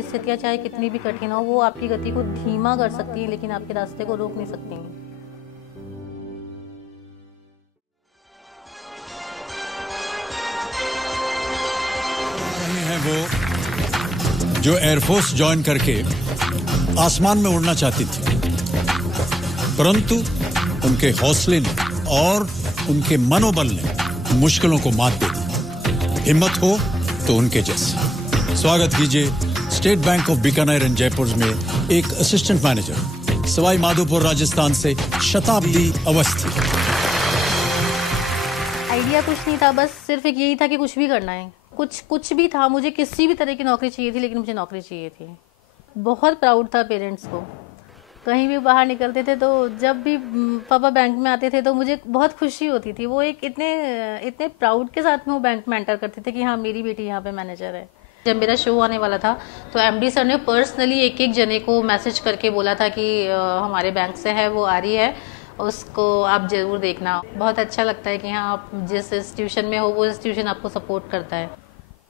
परिस्थितियाँ चाहे कितनी भी कठिन हो, वो आपकी गति को धीमा कर सकती हैं, लेकिन आपके रास्ते को रोक नहीं सकती हैं। हैं वो जो एयरफोर्स ज्वाइन करके आसमान में उड़ना चाहती थी, परंतु उनके हौसले ने और उनके मनोबल ने मुश्किलों को मात दे दी। हिम्मत हो तो उनके जैसे। स्वागत कीजिए state bank of Bikaner and Jaipur में एक असिस्टेंट मैनेजर, सवाई माधोपुर राजस्थान से शताब्दी अवस्थी। आइडिया कुछ नहीं था, बस सिर्फ एक यही था कि कुछ भी करना है। कुछ भी था, मुझे किसी भी तरह की नौकरी चाहिए थी, लेकिन मुझे नौकरी चाहिए थी। बहुत प्राउड था पेरेंट्स को। कहीं भी बाहर निकलते थे तो जब भी पापा बैंक में आते थे तो मुझे बहुत खुशी होती थी। वो एक इतने प्राउड के साथ में वो बैंक में एंटर करते थे कि हाँ, मेरी बेटी यहाँ पे मैनेजर है। जब मेरा शो आने वाला था तो एमडी सर ने पर्सनली एक जने को मैसेज करके बोला था कि हमारे बैंक से है, वो आ रही है, उसको आप ज़रूर देखना। बहुत अच्छा लगता है कि हाँ, आप जिस इंस्टीट्यूशन में हो वो इंस्टीट्यूशन आपको सपोर्ट करता है।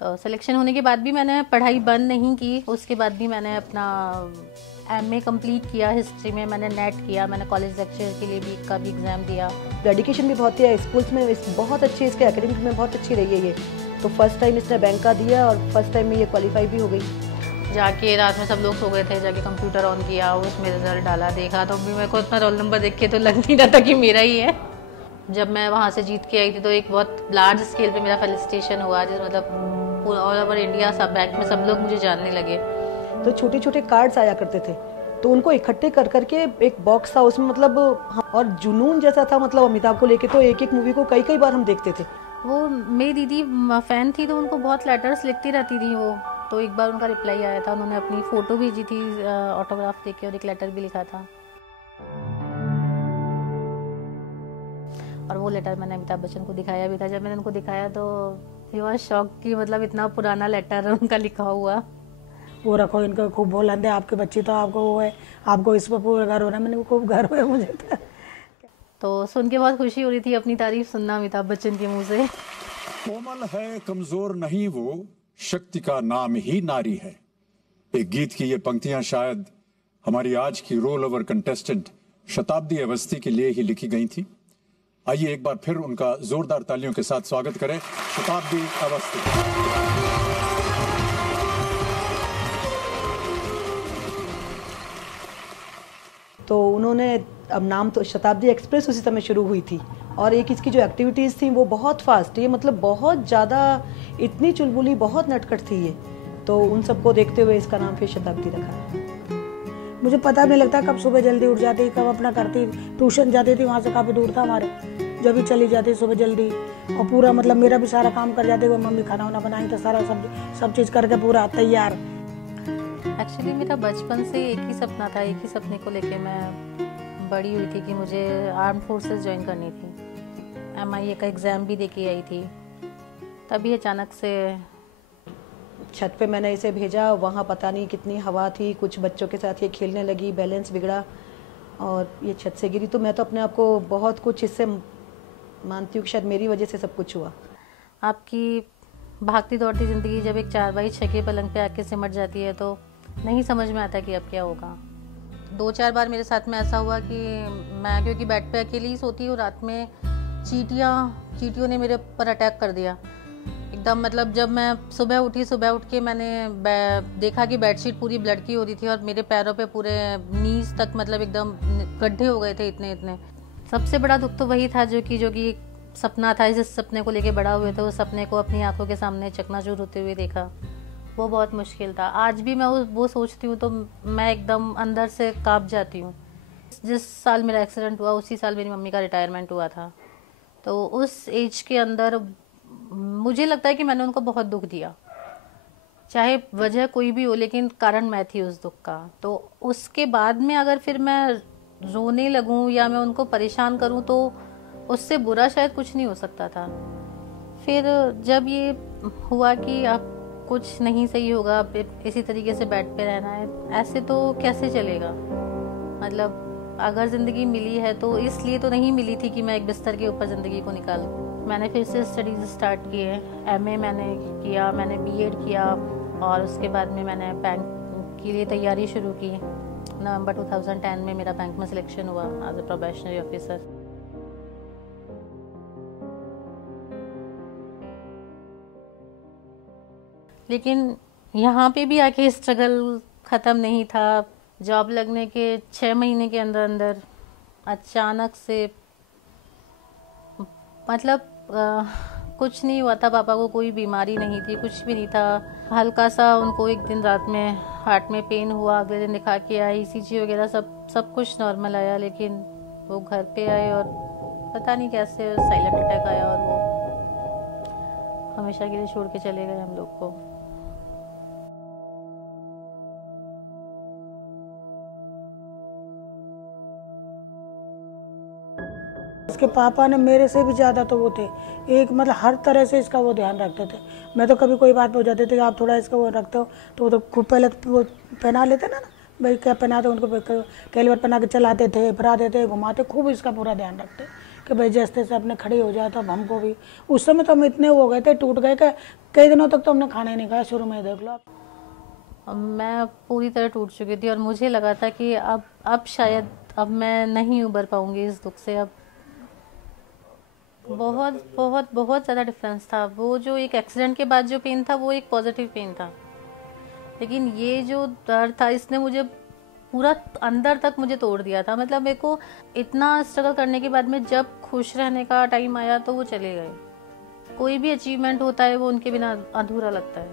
तो सिलेक्शन होने के बाद भी मैंने पढ़ाई बंद नहीं की। उसके बाद भी मैंने अपना एमए कंप्लीट किया हिस्ट्री में। मैंने नेट किया, मैंने कॉलेज लेक्चर के लिए भी का भी एग्ज़ाम दिया। डेडिकेशन भी बहुत है स्कूल्स में, बहुत अच्छी, इसके एकेडमिक में बहुत अच्छी रही है ये। तो फर्स्ट टाइम इसने बैंक का दिया और फर्स्ट टाइम में ये क्वालिफाई भी हो गई। जाके रात में सब लोग सो गए थे, जाके कंप्यूटर ऑन किया, उसमें रिजल्ट डाला, देखा तो भी मेरे को इतना रोल नंबर देख के तो लग नहीं रहा था कि मेरा ही है। जब मैं वहाँ से जीत के आई थी तो एक बहुत लार्ज स्केल पे मेरा फेलिसिटेशन हुआ, जिस मतलब ऑल ओवर इंडिया सब बैंक में सब लोग मुझे जानने लगे। तो छोटे छोटे कार्ड्स आया करते थे, तो उनको इकट्ठे कर करके एक बॉक्स था उसमें, मतलब और जुनून जैसा था, मतलब अमिताभ को लेके। तो एक मूवी को कई बार हम देखते थे। वो मेरी दीदी फ़ैन थी तो उनको बहुत लेटर्स लिखती रहती थी वो। तो एक बार उनका रिप्लाई आया था, उन्होंने अपनी फ़ोटो भेजी थी ऑटोग्राफ देके और एक लेटर भी लिखा था। और वो लेटर मैंने अमिताभ बच्चन को दिखाया भी था। जब मैंने उनको दिखाया तो ही वाज शॉक कि मतलब इतना पुराना लेटर उनका लिखा हुआ। वो रखो, इनको खूब बोलते हैं आपके बच्चे, तो आपको वो है, आपको इस पर पूरा घर हो रहा है। मैंने खूब घर है मुझे तो सुन के बहुत खुशी हो रही थी अपनी तारीफ सुनना अमिताभ बच्चन के मुंह से। कोमल है कमजोर नहीं वो, शक्ति का नाम ही नारी है। एक गीत की ये पंक्तियां शायद हमारी आज की रोल ओवर कंटेस्टेंट शताब्दी अवस्थी के लिए ही लिखी गई थी। आइए एक बार फिर उनका जोरदार तालियों के साथ स्वागत करें, शताब्दी अवस्थी। तो उन्होंने, अब नाम तो शताब्दी एक्सप्रेस उसी समय शुरू हुई थी, और एक इसकी जो एक्टिविटीज़ थी वो बहुत फास्ट, ये मतलब बहुत ज़्यादा, इतनी चुलबुली, बहुत नटखट थी ये। तो उन सबको देखते हुए इसका नाम फिर शताब्दी रखा। मुझे पता नहीं लगता कब सुबह जल्दी उठ जाती, कब अपना करती। ट्यूशन जाती थी, वहाँ से काफ़ी दूर था हमारे, जब भी चली जाती सुबह जल्दी, और पूरा मतलब मेरा भी सारा काम कर जाती। वो मम्मी खाना वाना बनाई तो सारा सब चीज़ करके पूरा तैयार। एक्चुअली मेरा बचपन से एक ही सपना था, एक ही सपने को लेके मैं बड़ी हुई थी कि मुझे आर्म फोर्सेस ज्वाइन करनी थी। MIA का एग्ज़ाम भी दे के आई थी। तभी अचानक से छत पे मैंने इसे भेजा, वहाँ पता नहीं कितनी हवा थी, कुछ बच्चों के साथ ये खेलने लगी, बैलेंस बिगड़ा और ये छत से गिरी। तो मैं तो अपने आप को बहुत कुछ इससे मानती हूँ कि शायद मेरी वजह से सब कुछ हुआ। आपकी भागती दौड़ती ज़िंदगी जब एक 4x6 के पलंग पे आके सिमट जाती है तो नहीं समझ में आता कि अब क्या होगा। 2-4 बार मेरे साथ में ऐसा हुआ कि मैं, क्योंकि बेड पे अकेली ही सोती हूँ, रात में चींटियों ने मेरे ऊपर अटैक कर दिया एकदम। मतलब जब मैं सुबह उठ के मैंने देखा कि बेडशीट पूरी ब्लड की हो रही थी और मेरे पैरों पे पूरे नीज तक मतलब एकदम गड्ढे हो गए थे इतने। सबसे बड़ा दुख तो वही था जो कि सपना था, जिस सपने को लेके बड़ा हुए थे, उस सपने को अपनी आंखों के सामने चकनाचूर होते हुए देखा। वो बहुत मुश्किल था। आज भी मैं वो सोचती हूँ तो मैं एकदम अंदर से कांप जाती हूँ। जिस साल मेरा एक्सीडेंट हुआ उसी साल मेरी मम्मी का रिटायरमेंट हुआ था। तो उस एज के अंदर मुझे लगता है कि मैंने उनको बहुत दुख दिया, चाहे वजह कोई भी हो, लेकिन कारण मैं थी उस दुख का। तो उसके बाद में अगर फिर मैं रोने लगूं या मैं उनको परेशान करूं तो उससे बुरा शायद कुछ नहीं हो सकता था। फिर जब ये हुआ कि अब कुछ नहीं सही होगा, अब इसी तरीके से बेड पे रहना है, ऐसे तो कैसे चलेगा। मतलब अगर ज़िंदगी मिली है तो इसलिए तो नहीं मिली थी कि मैं एक बिस्तर के ऊपर ज़िंदगी को निकालूं। मैंने फिर से स्टडीज़ स्टार्ट किए, MA मैंने किया, मैंने BEd किया और उसके बाद में मैंने बैंक के लिए तैयारी शुरू की। नवंबर 2010 में मेरा बैंक में सिलेक्शन हुआ एज ए प्रोबेशनरी ऑफिसर। लेकिन यहाँ पे भी आके स्ट्रगल ख़त्म नहीं था। जॉब लगने के 6 महीने के अंदर अंदर अचानक से मतलब कुछ नहीं हुआ था। पापा को कोई बीमारी नहीं थी, कुछ भी नहीं था। हल्का सा उनको एक दिन रात में हार्ट में पेन हुआ, अगले दिन दिखा के आए, ECG वगैरह सब कुछ नॉर्मल आया। लेकिन वो घर पे आए और पता नहीं कैसे साइलेंट अटैक आया और वो हमेशा के लिए छोड़ के चले गए हम लोग को। इसके पापा ने मेरे से भी ज़्यादा तो वो थे, एक मतलब हर तरह से इसका वो ध्यान रखते थे। मैं तो कभी कोई बात हो जाती थी कि आप थोड़ा इसका वो रखते हो, तो वो तो खूब पहले वो पहना लेते ना भाई, क्या पहनाते उनको कैलिवर पहना के चलाते थे, फिराते थे, घुमाते, खूब इसका पूरा ध्यान रखते कि भाई जैसे से अपने खड़े हो जाए। तो अब हमको भी उस समय तो हम इतने हो गए थे, टूट गए कि कई दिनों तक तो हमने खाना ही नहीं खाया। शुरू में देख लो आप। मैं पूरी तरह टूट चुकी थी और मुझे लगा था कि अब शायद अब मैं नहीं उबर पाऊंगी इस दुख से। अब बहुत बहुत बहुत ज़्यादा डिफरेंस था। वो जो एक एक्सीडेंट के बाद जो पेन था वो एक पॉजिटिव पेन था, लेकिन ये जो दर्द था इसने मुझे पूरा अंदर तक मुझे तोड़ दिया था। मतलब मेरे को इतना स्ट्रगल करने के बाद में जब खुश रहने का टाइम आया तो वो चले गए। कोई भी अचीवमेंट होता है वो उनके बिना अधूरा लगता है।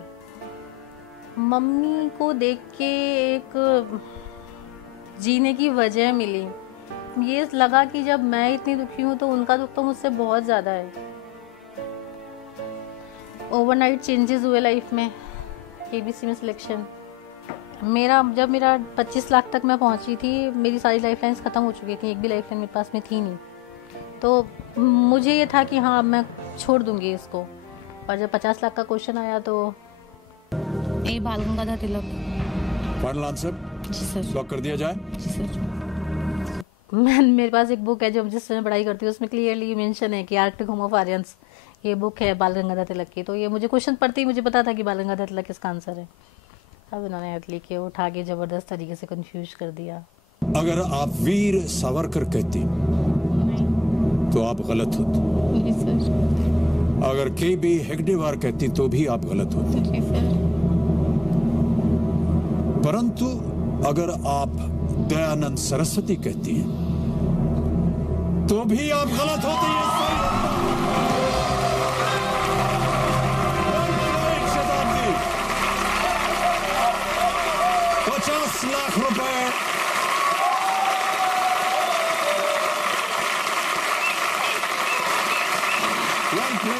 मम्मी को देख के एक जीने की वजह मिली। ये लगा कि जब मैं इतनी दुखी हूँ तो उनका दुख तो मुझसे बहुत ज़्यादा है। ओवरनाइट चेंजेस हुए लाइफ में। KBC में सिलेक्शन जब मेरा 25 लाख तक मैं पहुँची थी, मेरी सारी लाइफ लाइन्स ख़त्म हो चुकी थी, एक भी लाइफ लाइन मेरे पास में थी नहीं। तो मुझे ये था कि हाँ अब मैं छोड़ दूँगी इसको। और जब 50 लाख का क्वेश्चन आया तो बाल गंगाधर तिलक। Final answer? जी सर। लॉक कर दिया जाए? जी सर। मेरे पास एक बुक है जो जिससे मैं पढ़ाई करती हूँ, उसमें क्लियरली मेंशन है कि आर्कटिक होम ऑफ आर्यंस, ये बुक है बाल गंगाधर तिलक की। तो ये मुझे क्वेश्चन पढ़ते ही मुझे पता था कि बाल गंगाधर तिलक इसका आंसर है। अब इन्होंने लिख के उठा के जबरदस्त तरीके से कंफ्यूज कर दिया। अगर आप वीर सावरकर कहती तो आप गलत होती। अगर KB हेगडेवार कहती तो भी आप गलत होती। परंतु अगर आप दयानंद सरस्वती कहती हैं तो भी आप गलत होती हैं। शताब्दी 50 लाख रुपए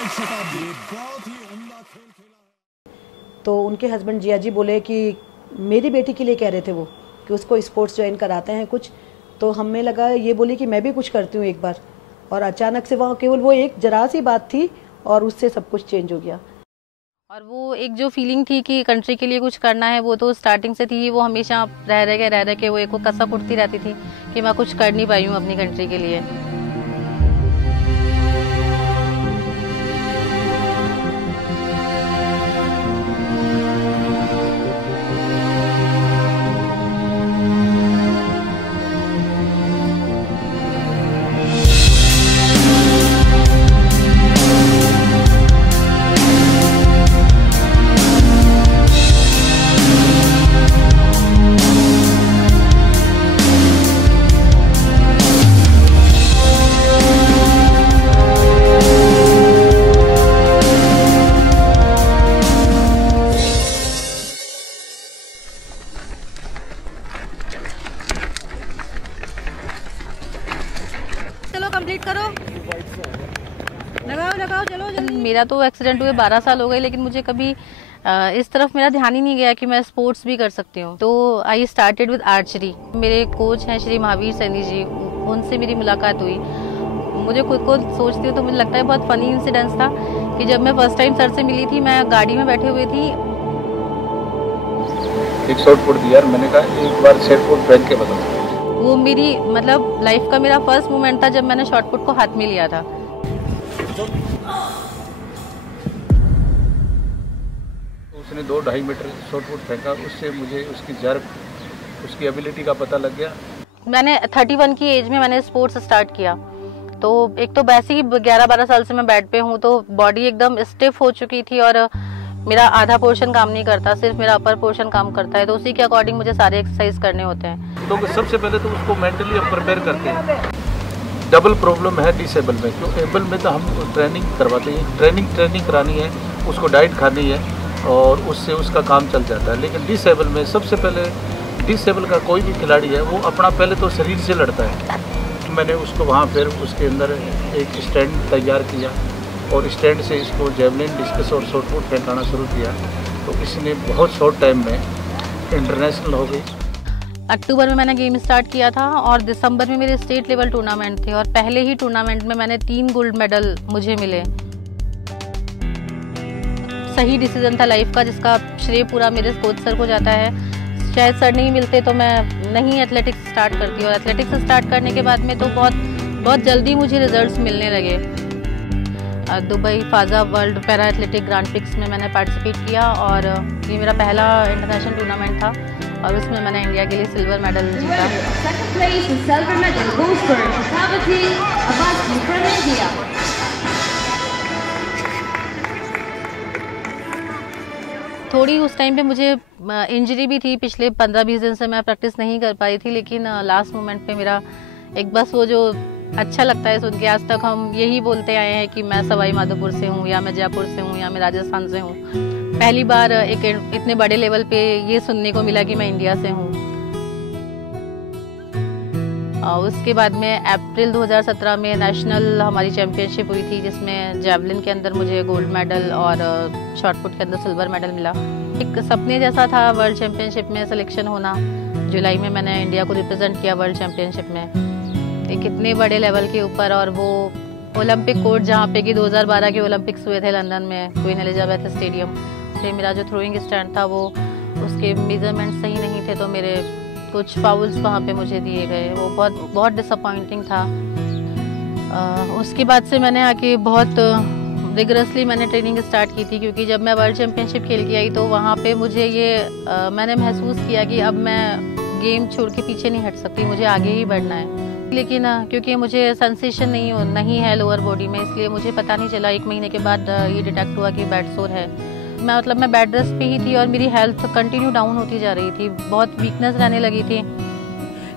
शताब्दी बहुत ही उम्दा खेल खेला। तो उनके हस्बैंड जिया जी बोले कि मेरी बेटी के लिए कह रहे थे वो कि उसको स्पोर्ट्स ज्वाइन कराते हैं कुछ। तो हमें लगा, ये बोली कि मैं भी कुछ करती हूँ एक बार। और अचानक से वहाँ केवल वो एक जरा सी बात थी और उससे सब कुछ चेंज हो गया। और वो एक जो फीलिंग थी कि कंट्री के लिए कुछ करना है, वो तो स्टार्टिंग से थी। वो हमेशा रह के वो एक को कसक उठती रहती थी कि मैं कुछ कर नहीं पाई हूँ अपनी कंट्री के लिए। कंप्लीट करो, लगाओ चलो जल्दी। मेरा तो एक्सीडेंट हुए 12 साल हो गए, लेकिन मुझे कभी इस तरफ मेरा ध्यान ही नहीं गया कि मैं स्पोर्ट्स भी कर सकती हूँ। तो आई स्टार्टेड विद आर्चरी। मेरे कोच हैं श्री महावीर सैनी जी, उनसे मेरी मुलाकात हुई। मुझे खुद को सोचती हूँ तो मुझे लगता है बहुत फनी इंसिडेंस था कि जब मैं फर्स्ट टाइम सर से मिली थी, मैं गाड़ी में बैठे हुए थी। एक शॉर्ट पुट दिया, मैंने कहा एक बार सेट पुट पहन के बताओ। वो मेरी मतलब लाइफ का मेरा फर्स्ट मोमेंट था जब मैंने शॉर्ट पुट को हाथ में लिया था। उसने 2-2.5 मीटर शॉर्ट पुट फेंका, उससे मुझे उसकी जर्ब, उसकी एबिलिटी का पता लग गया। मैंने 31 की एज में मैंने स्पोर्ट्स स्टार्ट किया, तो एक तो वैसे ही 11-12 साल से मैं बेड पे हूँ, तो बॉडी एकदम स्टिफ हो चुकी थी और मेरा आधा पोर्शन काम नहीं करता, सिर्फ मेरा अपर पोर्शन काम करता है, तो उसी के अकॉर्डिंग मुझे सारे एक्सरसाइज करने होते हैं। तो सबसे पहले तो उसको मेंटली हम प्रिपेयर करते हैं। डबल प्रॉब्लम है डिसेबल में, क्यों एबल में तो हम ट्रेनिंग करवाते हैं, ट्रेनिंग करानी है, उसको डाइट खानी है और उससे उसका काम चल जाता है। लेकिन डिसेबल में सबसे पहले, डिसेबल का कोई भी खिलाड़ी है वो अपना पहले तो शरीर से लड़ता है। मैंने उसको वहाँ फिर उसके अंदर एक स्टैंड तैयार किया और स्टैंड से इसको जेवलिन, डिस्कस और शॉर्ट पुट फेंकाना शुरू किया, तो इसने बहुत शॉर्ट टाइम में इंटरनेशनल हो गई। अक्टूबर में मैंने गेम स्टार्ट किया था और दिसंबर में मेरे स्टेट लेवल टूर्नामेंट थे और पहले ही टूर्नामेंट में मैंने 3 गोल्ड मेडल मुझे मिले। सही डिसीजन था लाइफ का, जिसका श्रेय पूरा मेरे कोच सर को जाता है। शायद सर नहीं मिलते तो मैं नहीं एथलेटिक्स स्टार्ट करती, और एथलेटिक्स स्टार्ट करने के बाद में तो बहुत जल्दी मुझे रिजल्ट्स मिलने लगे। दुबई फाजा world para athletic grand prix में मैंने पार्टिसिपेट किया और ये मेरा पहला इंटरनेशनल टूर्नामेंट था और उसमें मैंने इंडिया के लिए सिल्वर मेडल जीता। Second place and silver medal goes for Shavati Abbasi from India. थोड़ी उस टाइम पे मुझे इंजरी भी थी, पिछले 15-20 दिन से मैं प्रैक्टिस नहीं कर पाई थी, लेकिन लास्ट मोमेंट पे मेरा एक बस वो जो अच्छा लगता है सुन के, आज तक हम यही बोलते आए हैं कि मैं सवाई माधोपुर से हूँ या मैं जयपुर से हूँ या मैं राजस्थान से हूँ। पहली बार एक इतने बड़े लेवल पे ये सुनने को मिला कि मैं इंडिया से हूँ। उसके बाद में अप्रैल 2017 में नेशनल हमारी चैम्पियनशिप हुई थी, जिसमें जैवलिन के अंदर मुझे गोल्ड मेडल और शॉर्ट पुट के अंदर सिल्वर मेडल मिला। एक सपने जैसा था वर्ल्ड चैम्पियनशिप में सिलेक्शन होना। जुलाई में मैंने इंडिया को रिप्रेजेंट किया वर्ल्ड चैम्पियनशिप में, एक इतने बड़े लेवल के ऊपर, और वो ओलंपिक कोर्ट जहाँ पे कि 2012 के ओलंपिक्स हुए थे लंदन में क्वीन एलिजाबेथ स्टेडियम से, मेरा जो थ्रोइंग स्टैंड था वो उसके मेजरमेंट सही नहीं थे, तो मेरे कुछ फाउल्स वहाँ पे मुझे दिए गए, वो बहुत डिसअपॉइंटिंग था। उसके बाद से मैंने आके बहुत रिगरसली मैंने ट्रेनिंग स्टार्ट की थी, क्योंकि जब मैं वर्ल्ड चैम्पियनशिप खेल के आई तो वहाँ पे मुझे ये मैंने महसूस किया कि अब मैं गेम छोड़ के पीछे नहीं हट सकती, मुझे आगे ही बढ़ना है। लेकिन क्योंकि मुझे सेंसेशन नहीं है लोअर बॉडी में, इसलिए मुझे पता नहीं चला। 1 महीने के बाद ये डिटेक्ट हुआ कि बेड सोर है। मैं बेड रेस्ट पे ही थी और मेरी हेल्थ कंटिन्यू डाउन होती जा रही थी, बहुत वीकनेस रहने लगी थी,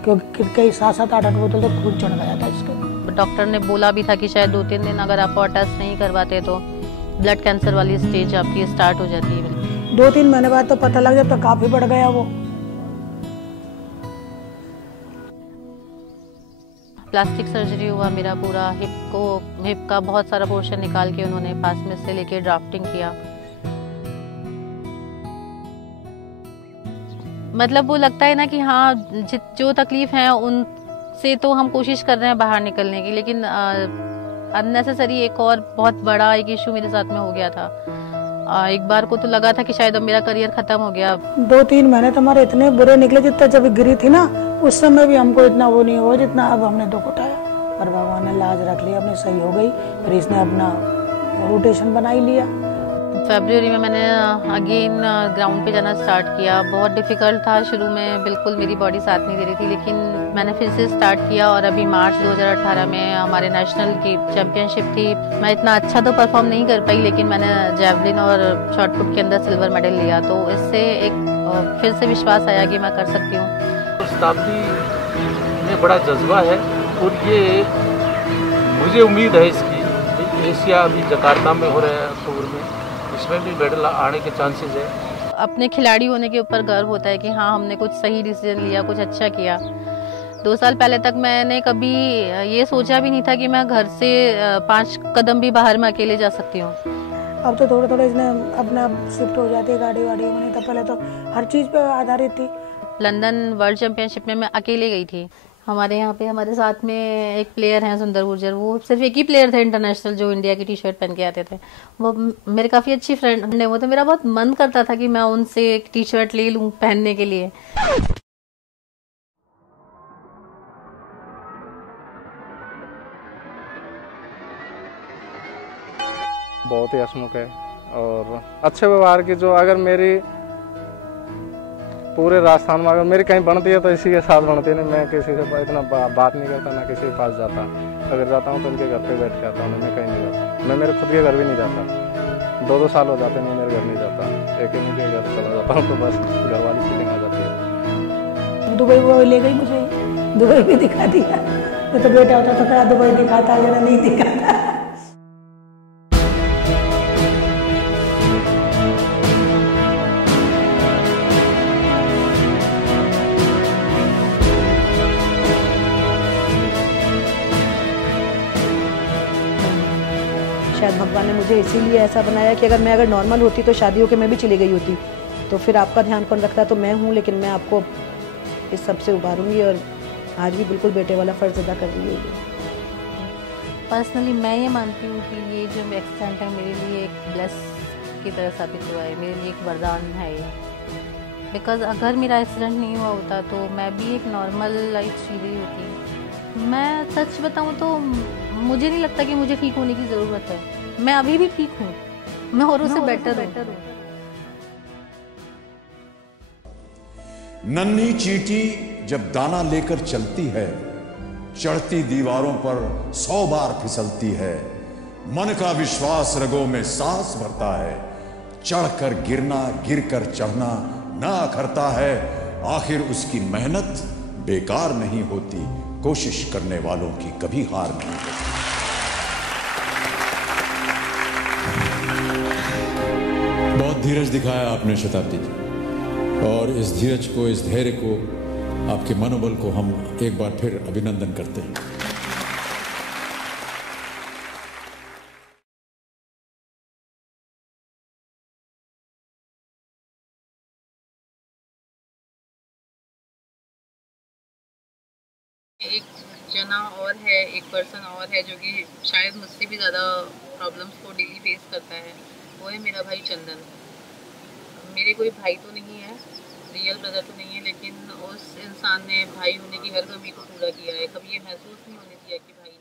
क्योंकि कई 7-8 बोतल तो खून चढ़ गया था इसके। डॉक्टर ने बोला भी था कि शायद 2-3 दिन अगर आप और टेस्ट नहीं करवाते तो ब्लड कैंसर वाली स्टेज आपकी स्टार्ट हो जाती है। 2-3 महीने बाद तो पता लग जाता, काफी बढ़ गया वो। प्लास्टिक सर्जरी हुआ मेरा पूरा, हिप का बहुत सारा पोर्शन निकाल के उन्होंने पास में से लेके ड्राफ्टिंग किया। मतलब वो लगता है ना कि हाँ, जो तकलीफ है उनसे तो हम कोशिश कर रहे हैं बाहर निकलने की, लेकिन अननेसेसरी एक और बहुत बड़ा एक इशू मेरे साथ में हो गया था। एक बार को तो लगा था कि शायद अब मेरा करियर खत्म हो गया। 2-3 महीने तो हमारे इतने बुरे निकले, जितना जब गिरी थी ना उस समय भी हमको इतना वो नहीं हुआ जितना अब हमने दुख उठाया, पर भगवान ने लाज रख लिया, अपनी सही हो गई। फिर इसने अपना रोटेशन बना ही लिया। फरवरी में मैंने अगेन ग्राउंड पे जाना स्टार्ट किया। बहुत डिफ़िकल्ट था शुरू में, बिल्कुल मेरी बॉडी साथ नहीं दे रही थी, लेकिन मैंने फिर से स्टार्ट किया और अभी मार्च 2018 में हमारे नेशनल की चैम्पियनशिप थी। मैं इतना अच्छा तो परफॉर्म नहीं कर पाई, लेकिन मैंने जैवलिन और शॉर्ट पुट के अंदर सिल्वर मेडल लिया, तो इससे एक फिर से विश्वास आया कि मैं कर सकती हूँ। शताब्दी में बड़ा जज्बा है और ये मुझे उम्मीद है इसकी, एशिया अभी जकार्ता में हो रहा है अक्टूबर में, इसमें भी मेडल आने के चांसेस है। अपने खिलाड़ी होने के ऊपर गर्व होता है कि हाँ, हमने कुछ सही डिसीजन लिया, कुछ अच्छा किया। 2 साल पहले तक मैंने कभी ये सोचा भी नहीं था कि मैं घर से 5 कदम भी बाहर में अकेले जा सकती हूँ। अब तो थोड़े इसने अपना शिफ्ट हो जाती है गाड़ी वाड़ी में, नहीं तो पहले तो हर चीज़ पे आधारित थी। लंदन वर्ल्ड चैम्पियनशिप में मैं अकेले गई थी। हमारे यहाँ पे हमारे साथ में एक प्लेयर हैं सुंदर गुर्जर, वो सिर्फ एक ही प्लेयर थे इंटरनेशनल जो इंडिया की टी-शर्ट पहन के आते थे। वो मेरे काफ़ी अच्छी फ्रेंड है वो, तो मेरा बहुत मन करता था कि मैं उनसे एक टी-शर्ट ले लूँ पहनने के लिए। बहुत ही हंसमुख है और अच्छे व्यवहार की, जो अगर मेरी पूरे राजस्थान में अगर मेरी कहीं बनती है तो इसी के साथ बनती है। नहीं, मैं किसी से इतना बात नहीं करता, ना किसी के पास जाता। अगर जाता हूँ तो उनके घर पे बैठ के आता हूँ, मैं कहीं नहीं जाता। मैं मेरे खुद के घर भी नहीं जाता, 2-2 साल हो जाते नहीं मेरे घर नहीं जाता, एक ही के घर चला जाता हूँ तो बस घर वाली फीलिंग आ जाती है। दुबई वो ले गई मुझे, दुबई भी दिखा दिया। तो बेटा होता तो क्या दुबई दिखाता, अगर नहीं दिखाता। शायद भगवान ने मुझे इसीलिए ऐसा बनाया कि अगर नॉर्मल होती तो शादी होकर मैं भी चली गई होती, तो फिर आपका ध्यान कौन रखता? तो मैं हूँ, लेकिन मैं आपको इस सब से उबारूंगी और आज भी बिल्कुल बेटे वाला फ़र्ज़ अदा कर रही है। पर्सनली मैं ये मानती हूँ कि ये जो एक्सीडेंट है मेरे लिए एक ब्लेस की तरह साबित हुआ है, मेरे लिए एक वरदान है ये। बिकॉज़ अगर मेरा एक्सीडेंट नहीं हुआ होता तो मैं भी एक नॉर्मल लाइफ जी रही होती। मैं सच बताऊँ तो मुझे नहीं लगता कि मुझे ठीक होने की ज़रूरत है। मैं अभी भी ठीक हूँ, मैं औरों से बेटर हूँ। नन्ही चींटी जब दाना लेकर चलती है, चढ़ती दीवारों पर 100 बार फिसलती है। मन का विश्वास रगों में सांस भरता है, चढ़कर गिरना गिरकर चढ़ना ना करता है। आखिर उसकी मेहनत बेकार नहीं होती, कोशिश करने वालों की कभी हार नहीं होती। बहुत धीरज दिखाया आपने शताब्दी जी, और इस धीरज को, इस धैर्य को, आपके मनोबल को हम एक बार फिर अभिनंदन करते हैं। एक जना और है, एक पर्सन और है जो कि शायद मुझसे भी ज़्यादा प्रॉब्लम्स को डेली फेस करता है, वो है मेरा भाई चंदन। मेरे कोई भाई तो नहीं है, रियल ब्रदर तो नहीं है, लेकिन उस इंसान ने भाई होने की हर कमी को पूरा किया है। कभी ये महसूस नहीं होने दिया कि भाई